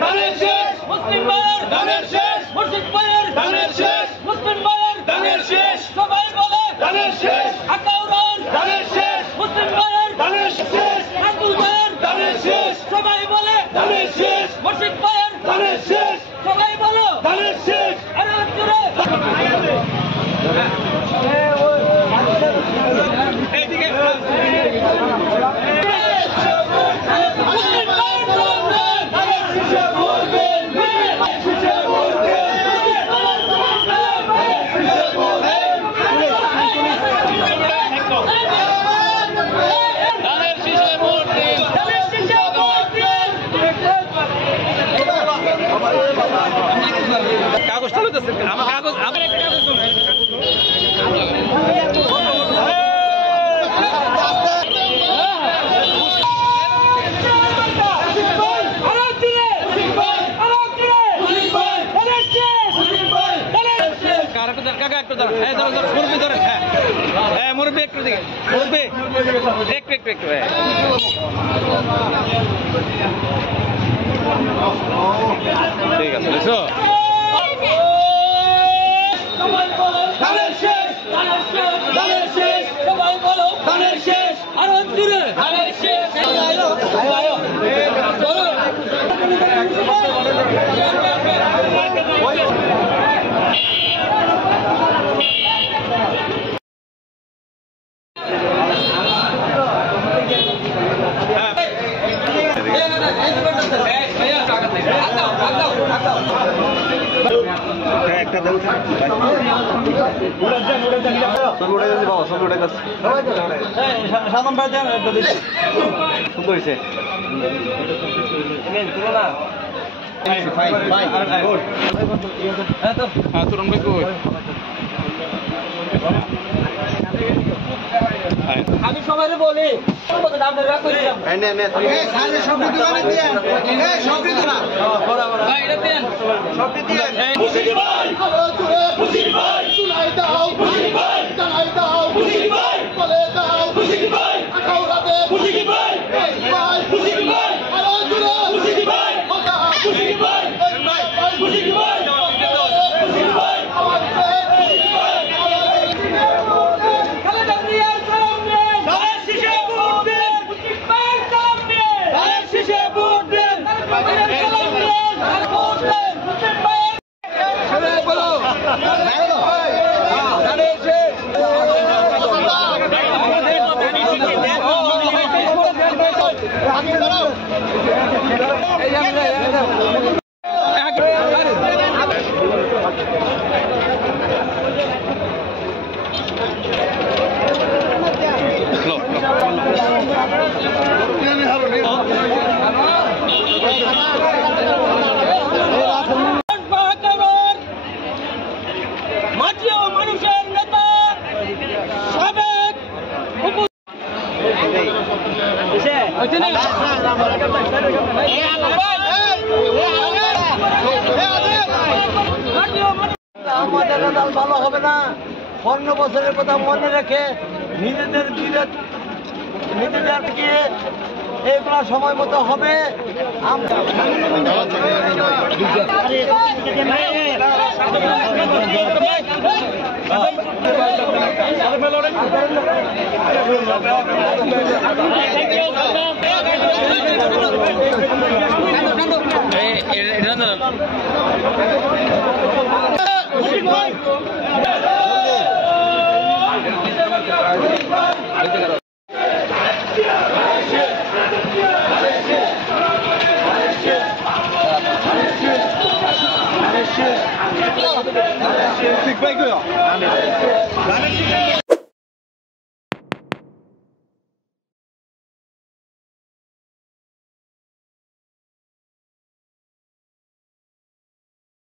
ধানের শেষ মুসলিম ভাইয়ের ধানের শেষ মুর্শিদ ভাইয়ের ধানের শেষ মুসলিম ভাইয়ের ধানের শেষ সবাই বলে ধানের শেষ আকাউরান ধানের শেষ মুসলিম ভাইয়ের ধানের শেষ আব্দুল ভাইয়ের ধানের শেষ সবাই বলে ধানের শেষ মুর্শিদ ভাইয়ের ধানের শেষ সবাই বলো ধানের শেষ আরে জোরে এইদিকে কাগজটা লইতেছে আমার কাগজ আমার একটা কাগজ মুরব্বী একটু দিকে মুরব্বী একটু একটু একটু ঠিক আছে বুঝছো ধানের শেষ ধানের শেষ সবাই বলো ধানের শেষ আরো জোরে ধানের শেষ একটা দেন সাধারণ ভাই দেন সুন্দর হয়েছে তুরন ভাই কই আমি সবাই বলি মানুষের নেতা সাবেক ভালো হবে না 15 বছরের কথা মনে রেখে নিজেদের গিয়ে এগুলো সময় মতো হবে Fique bem,